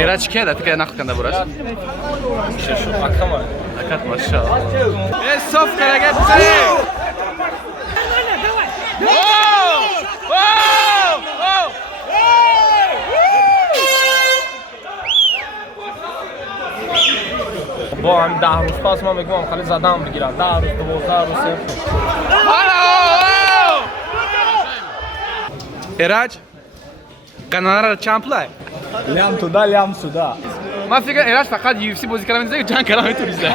Eraçke de tıkaya nakıkanda burası. İşte şu akam var. Akat maşallah. Sof karagep sayı. با هم 10 روز پس ما میگم خالی زدم بگیرم 10 روز 12 روز Eraç. Kanallara çamplay. لام تودا لام سودا ما فکر Eraç fakat UFC bozi karamizde can karamı turizde.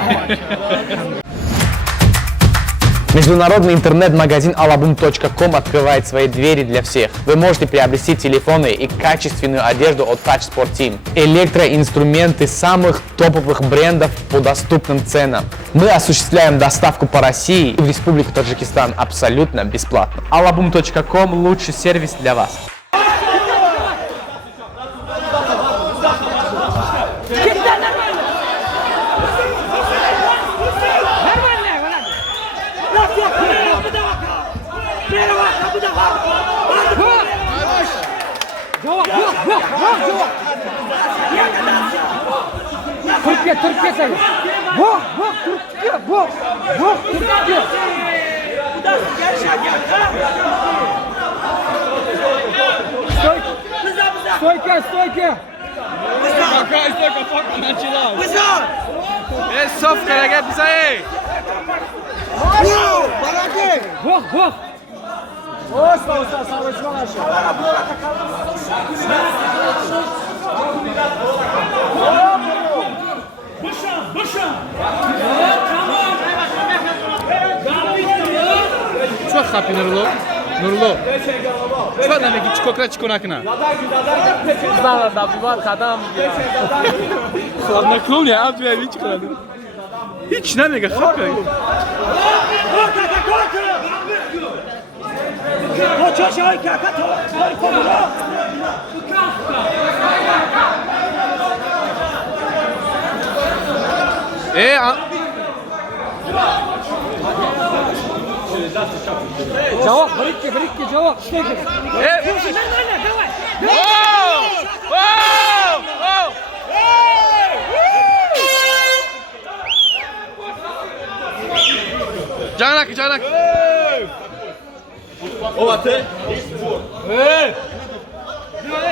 Международный интернет-магазин alabum.com открывает свои двери для всех. Вы можете приобрести телефоны и качественную одежду от Touch Sport Team. Электроинструменты самых топовых брендов по доступным ценам. Мы осуществляем доставку по России и в Республику Таджикистан абсолютно бесплатно. alabum.com – лучший сервис для вас. Türkiye sayı. Türkiye. Стойка. Sof karagep sayı. Вох. Çok happy Nurlu. Çok demek ki çikokra çikonakına. زدم دفعه قدم Sonra klon ya az bir hiç kaldı. Hiç ne demek happy. Cevap, брикки, cevap. Canak.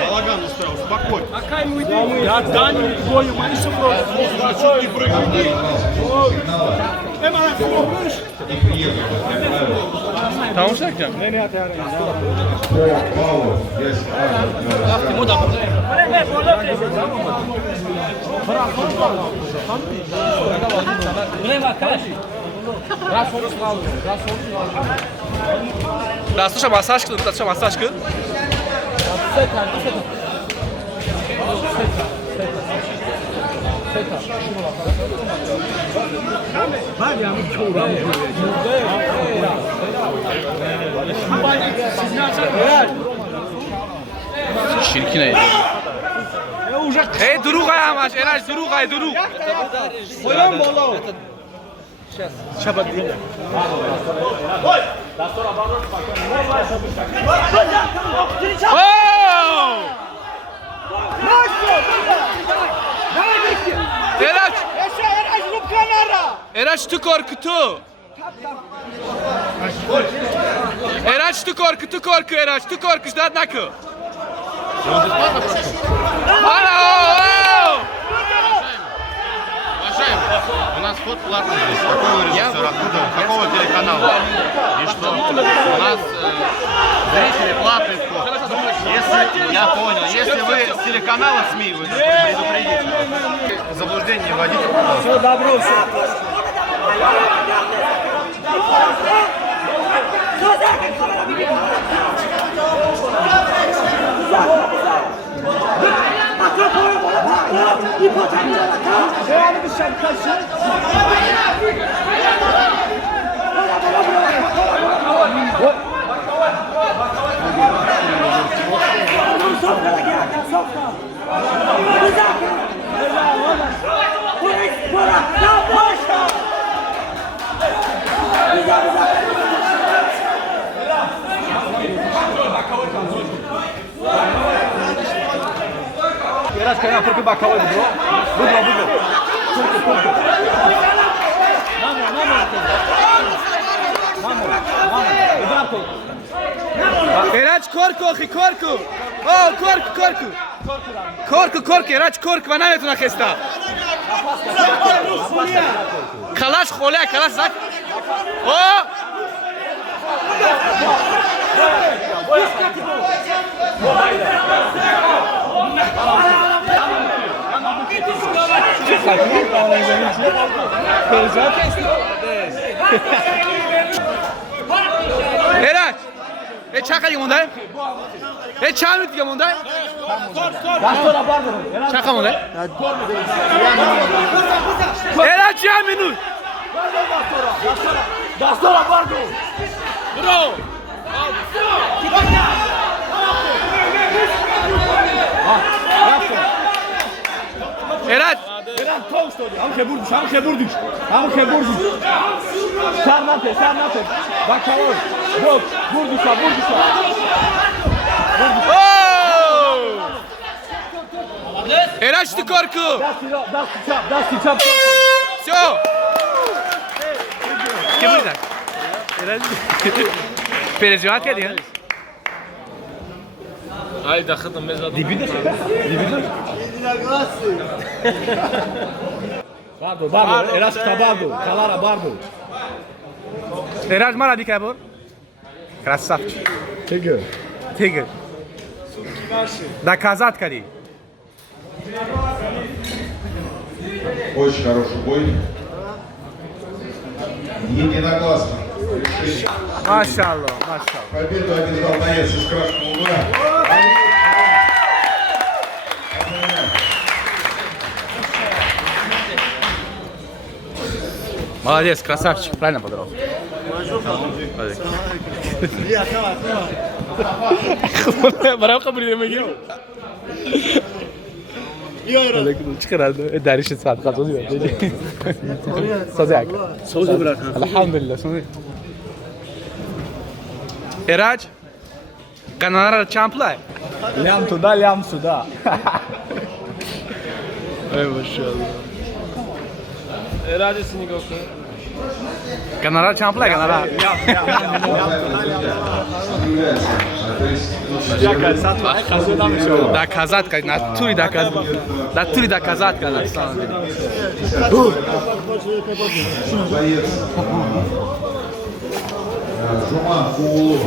Балаган устроил, спокойно. Я Даню гою, Маришу Tamam şarkı. Rastlaşa masaj kıl. Şirkin ayı. Duruk ayamaş, Eraç duruk. Koyalım bolo. Eraç tu korkutu. Eraç tu korku Eraç tu korku ждать наку. Уважаемый, у нас вход платный здесь. Какого режиссера? Откуда? Какого телеканала? И что? У нас зрители платный вход. Если, я понял, если вы с телеканала СМИ, вы предупредите. В заблуждение не вводите. Все, добро, все. Eracka, ja prvi bakalo bro. Budro. Erač korku, ahi korku. Oh, korku. Erač korku, va namet na khesta. Kalash khole, kalash zak. Oh! Erač! E çaka yemondaj? E çamit yemondaj? Çaka mondaj? Erač ya minut. Bro! Erač! Am burduş. Sarnate. Bakalo. Bok, burduša. Erač ti korku! Da si čap. Все! Kim burada? Erač. Переживать кеди, ha? Ay daxıdım mezada. Dibinde. Bardo. Erač ta bardo. Kalara bardo. Erač mara dikabor. Красавчик. Тигр. Доказать кади. Очень хороший бой. Единогласно. Решение. Maşallah. Победу обязал боец из Красного угла. Молодец, красавчик. Правильно подобрал. Bravo kabul edemedim. Çıkardı. Derişi saat kaç oluyor? Sazak. Sozu bırak. Elhamdülillah. Eraç. Kanara çamplay. Ljam tuda. Ey maşallah. Eradesini göster. Kanara çamplay kanara. Доказать, как натуре доказать, как на самом деле. Боец. Жуман Куулу.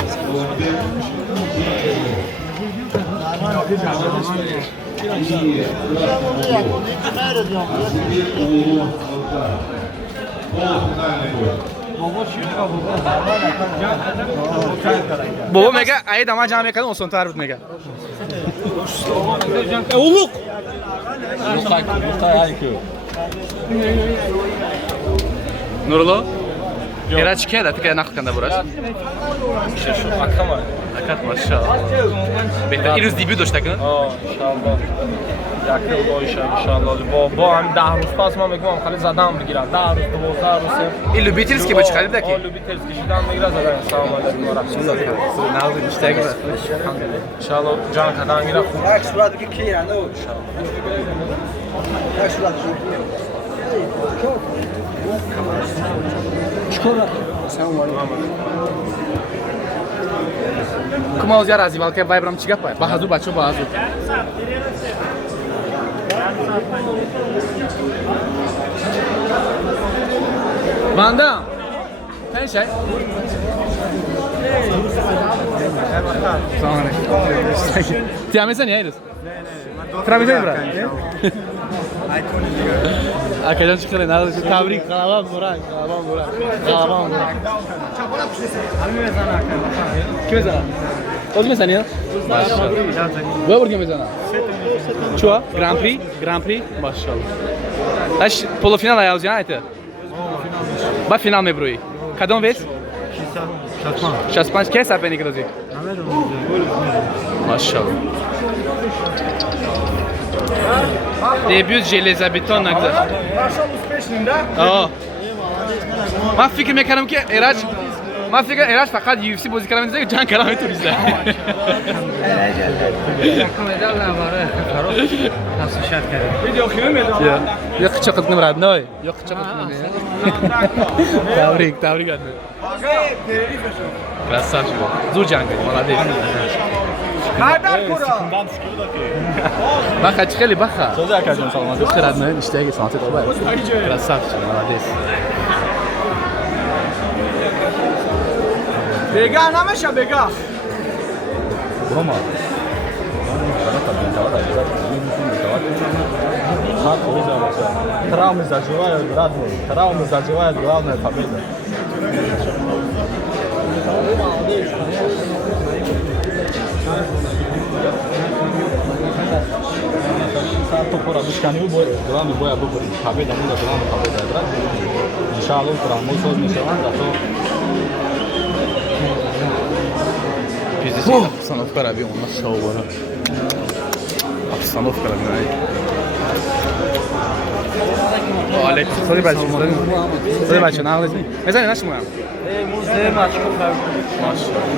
Полуфинальный бой. Baba mega ayı dama camiye kadar olsun tarif mega. Uluk. Nurlo? Eraç ki da tıkaya nakıkanda burası. İşte şu akama. Akat maşallah. Behter ilüz dibi doş takın. İnşallah. Yakın o inşallah. Bu هم 10 روز پس ما میگم خالی زدم بگیرم 10 روز 12 روز İlü bitiririz ki bu çıkardı da ki. Lubitelski şidan میگیره زدم سلام علیکم و رحمت الله. Nazlı işte güzel. İnşallah can kadar میره خوب. Kuma uzya razi balke vibram çigapa. Bahazu bacho bahazu. Vandam. Sen şey. Tamam. Ti amesa niye ayırız? Travese bırak. Akadan çıkarın. Nerede? Tebrik. Kalaban Burak. Kime sana? O kime sana ya? Bu vur kime sana? Çuha? Grand Prix? Maşallah. Aş polofinal ayağı ya ayte. Ba final me broi. Cada vez? Şaspan. Quem sabe bem que eu Maşallah. Debut Железобетон нагда. О. Ма fikrim yakarım ki Eraç من فکر ایرج فقط UFC بازی کردم میذاره جنگ کردم تو ریزه یا قچه قد نمرد نای یا قچه قد نمرد تبریک ادمه красав شد زور جنگ کردی молодец بخا چه خیلی بخا Sözler kaçın salmadı. خیر ادمه اشتیاقی سانتی تو باید красав شد молодец Bega nameşa bega. Roma Травмы заживают, родные. Травмы заживают, главная победа. Топора душкани бой, главный бой был победа, мы главная победа, брат. Иншаллах, травмы сложно шеван, зато Пиздец, обстановка раби, у нас шоу было. Обстановка раби. Алек, смотри, бачу, смотри, бачу, на глазни. Мезани, наш мой. Muze maçko Maşallah.